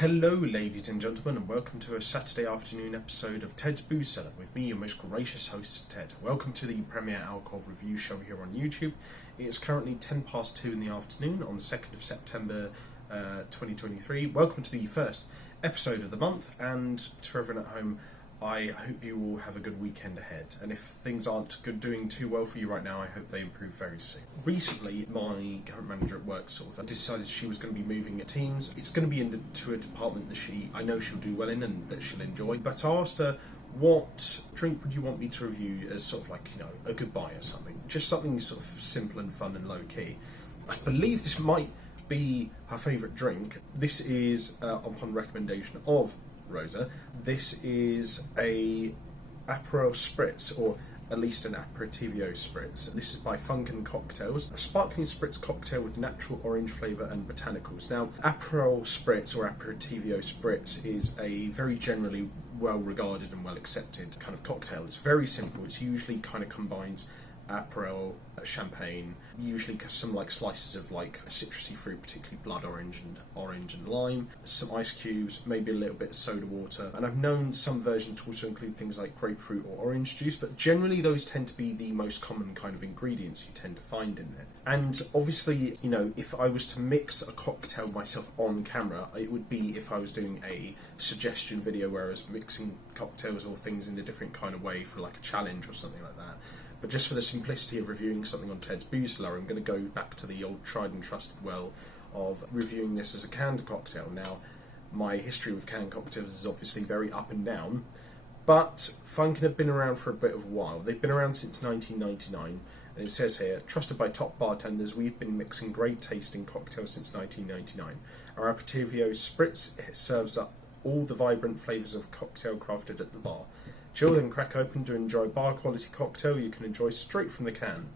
Hello ladies and gentlemen, and welcome to a Saturday afternoon episode of Ted's Booze Cellar with me, your most gracious host Ted. Welcome to the premier alcohol review show here on YouTube. It is currently 2:10 in the afternoon on the 2nd of September 2023. Welcome to the first episode of the month, and to everyone at home, I hope you all have a good weekend ahead, and if things aren't doing too well for you right now, I hope they improve very soon. Recently, my current manager at work decided she was going to be moving teams. It's going to be into a department that I know she'll do well in and that she'll enjoy, but I asked her, what drink would you want me to review as sort of like, a goodbye or something? Just something sort of simple and fun and low-key. I believe this might be her favourite drink. This is, upon recommendation of Rosa, this is a Aperol Spritz, or at least an Apertivio Spritz. This is by Funkin cocktails, a sparkling Spritz cocktail with natural orange flavour and botanicals. Now, Aperol Spritz or Apertivio Spritz is a very generally well regarded and well accepted kind of cocktail. It's very simple. It's usually kind of combines Aperol, champagne, usually some like slices of like citrusy fruit, particularly blood orange and lime, some ice cubes, maybe a little bit of soda water, and I've known some versions to also include things like grapefruit or orange juice, but generally those tend to be the most common kind of ingredients you tend to find in there. And obviously, if I was to mix a cocktail myself on camera, it would be if I was doing a suggestion video where I was mixing cocktails or things in a different kind of way for like a challenge or something like that. But just for the simplicity of reviewing something on Ted's Booze Cellar, I'm going to go back to the old tried and trusted well of reviewing this as a canned cocktail. Now, my history with canned cocktails is obviously very up and down, but Funkin have been around for a bit of a while. They've been around since 1999, and it says here, trusted by top bartenders, we've been mixing great tasting cocktails since 1999. Our Apertivio Spritz serves up all the vibrant flavours of cocktail crafted at the bar. Chill then crack open to enjoy bar quality cocktail you can enjoy straight from the can.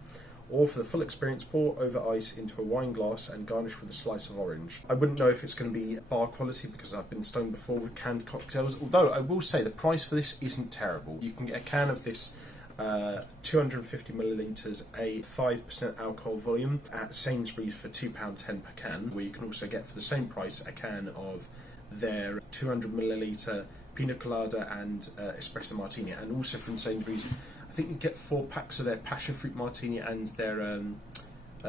Or for the full experience, pour over ice into a wine glass and garnish with a slice of orange. I wouldn't know if it's going to be bar quality because I've been stoned before with canned cocktails, although I will say the price for this isn't terrible. You can get a can of this 250ml, a 5% alcohol volume at Sainsbury's for £2.10 per can, where you can also get for the same price a can of their 200ml pina colada and espresso martini, and also from Sainsbury's I think you get 4 packs of their passion fruit martini and their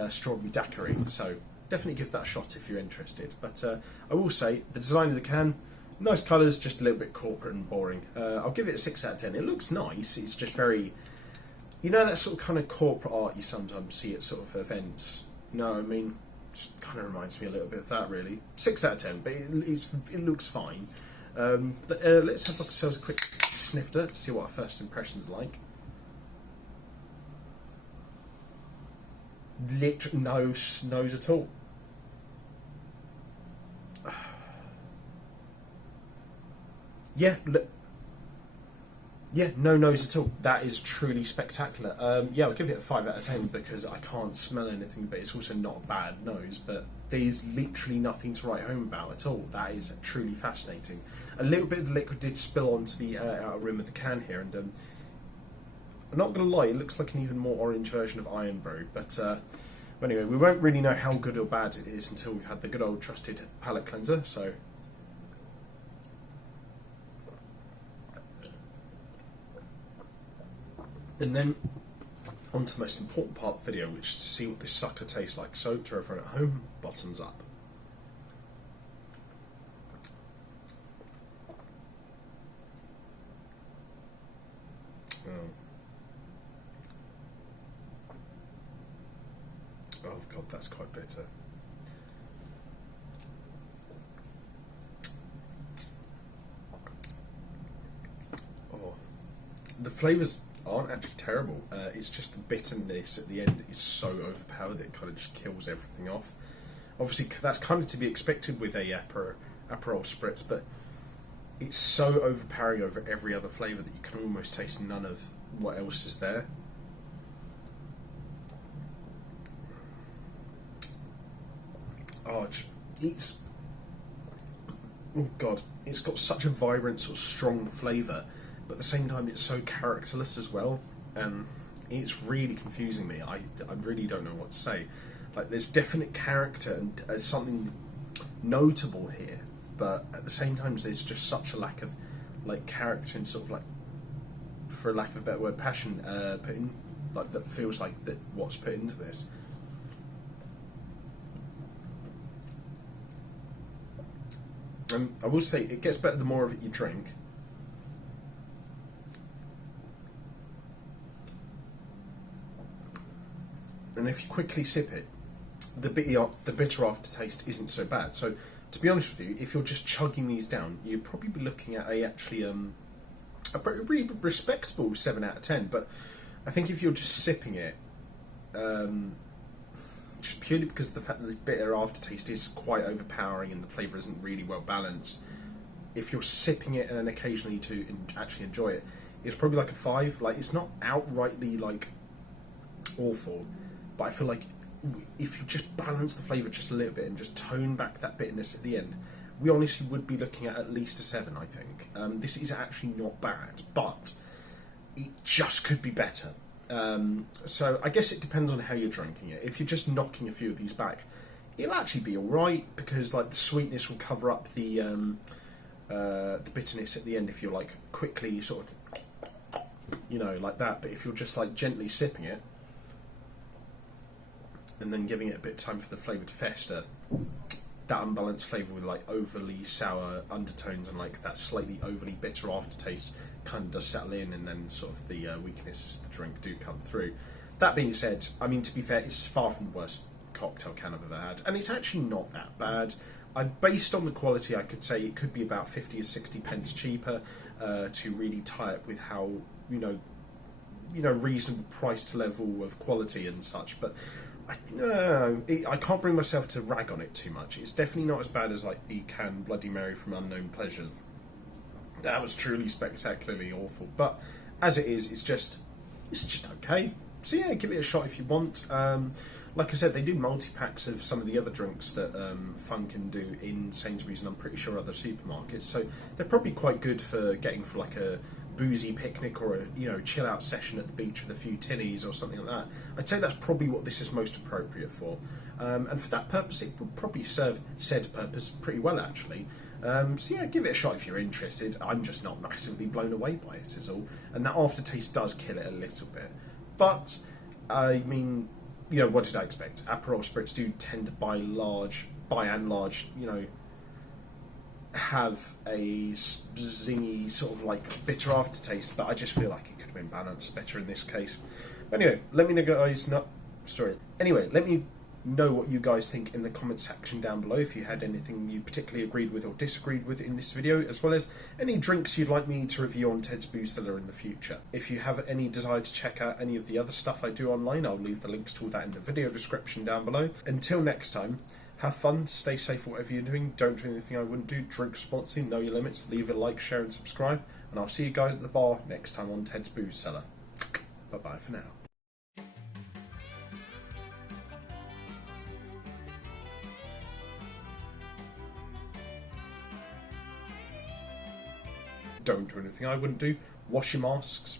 strawberry daiquiri, so definitely give that a shot if you're interested. But I will say the design of the can, nice colours, just a little bit corporate and boring. I'll give it a 6 out of 10. It looks nice, it's just very, that sort of kind of corporate art you sometimes see at sort of events, I mean, just kind of reminds me a little bit of that really. 6 out of 10, but it looks fine. But let's have ourselves a quick snifter to see what our first impressions are like. No nose at all. No nose at all. That is truly spectacular. I'll give it a 5 out of 10 because I can't smell anything, but it's also not a bad nose, but there's literally nothing to write home about at all. That is truly fascinating. A little bit of the liquid did spill onto the outer rim of the can here, and I'm not going to lie, it looks like an even more orange version of Iron Brew, but anyway, we won't really know how good or bad it is until we've had the good old trusted palate cleanser, so... And then, on to the most important part of the video, which is to see what this sucker tastes like. So, to everyone at home, bottoms up. Oh god, that's quite bitter. Oh, the flavours aren't actually terrible. It's just the bitterness at the end is so overpowered that it kind of just kills everything off. Obviously, that's kind of to be expected with a Aperol Spritz, but it's so overpowering over every other flavour that you can almost taste none of what else is there. Oh, it's got such a vibrant, sort of strong flavour, but at the same time it's so characterless as well, and it's really confusing me. I really don't know what to say. Like, there's definite character and something notable here, but at the same time, there's just such a lack of like character and sort of like, for lack of a better word, passion put in, like that feels like that what's put into this. And I will say it gets better the more of it you drink. And if you quickly sip it, the bitter aftertaste isn't so bad. So to be honest with you, if you're just chugging these down, you'd probably be looking at a pretty respectable 7 out of 10. But I think if you're just sipping it, just purely because of the fact that the bitter aftertaste is quite overpowering and the flavour isn't really well balanced, if you're sipping it and then occasionally to actually enjoy it, it's probably like a 5. Like, it's not outrightly like awful, but I feel like if you just balance the flavour just a little bit and just tone back that bitterness at the end, we honestly would be looking at least a 7, I think. This is actually not bad, but it just could be better. So I guess it depends on how you're drinking it. If you're just knocking a few of these back, it'll actually be alright, because like the sweetness will cover up the bitterness at the end if you're like quickly sort of, you know, like that. But if you're just like gently sipping it and then giving it a bit of time for the flavour to fester, that unbalanced flavour with like overly sour undertones and like that slightly overly bitter aftertaste kind of does settle in, and then sort of the weaknesses of the drink do come through. That being said, I mean, to be fair, it's far from the worst cocktail can I've ever had, and it's actually not that bad. Based on the quality, I could say it could be about 50 or 60 pence cheaper to really tie up with how, you know, reasonable price to level of quality and such. But I can't bring myself to rag on it too much. It's definitely not as bad as like the can Bloody Mary from Unknown Pleasures. That was truly spectacularly awful. But as it is, it's just okay. So yeah, give it a shot if you want. Like I said, they do multi-packs of some of the other drinks that Funkin do in Sainsbury's and I'm pretty sure other supermarkets. So they're probably quite good for getting for like a boozy picnic or a chill out session at the beach with a few tinnies or something like that. I'd say that's probably what this is most appropriate for. And for that purpose, it would probably serve said purpose pretty well, actually. So yeah, give it a shot if you're interested. I'm just not massively blown away by it is all. And that aftertaste does kill it a little bit. But, I mean, what did I expect? Aperol Spritz do tend to by and large, have a zingy sort of like bitter aftertaste, but I just feel like it could have been balanced better in this case. But anyway, let me know, guys. Let me know what you guys think in the comment section down below, if you had anything you particularly agreed with or disagreed with in this video, as well as any drinks you'd like me to review on Ted's Booze Cellar in the future. If you have any desire to check out any of the other stuff I do online, I'll leave the links to all that in the video description down below. Until next time, have fun, stay safe whatever you're doing, don't do anything I wouldn't do, drink responsibly, know your limits, leave a like, share and subscribe, and I'll see you guys at the bar next time on Ted's Booze Cellar. Bye bye for now. Don't do anything I wouldn't do, wash your masks,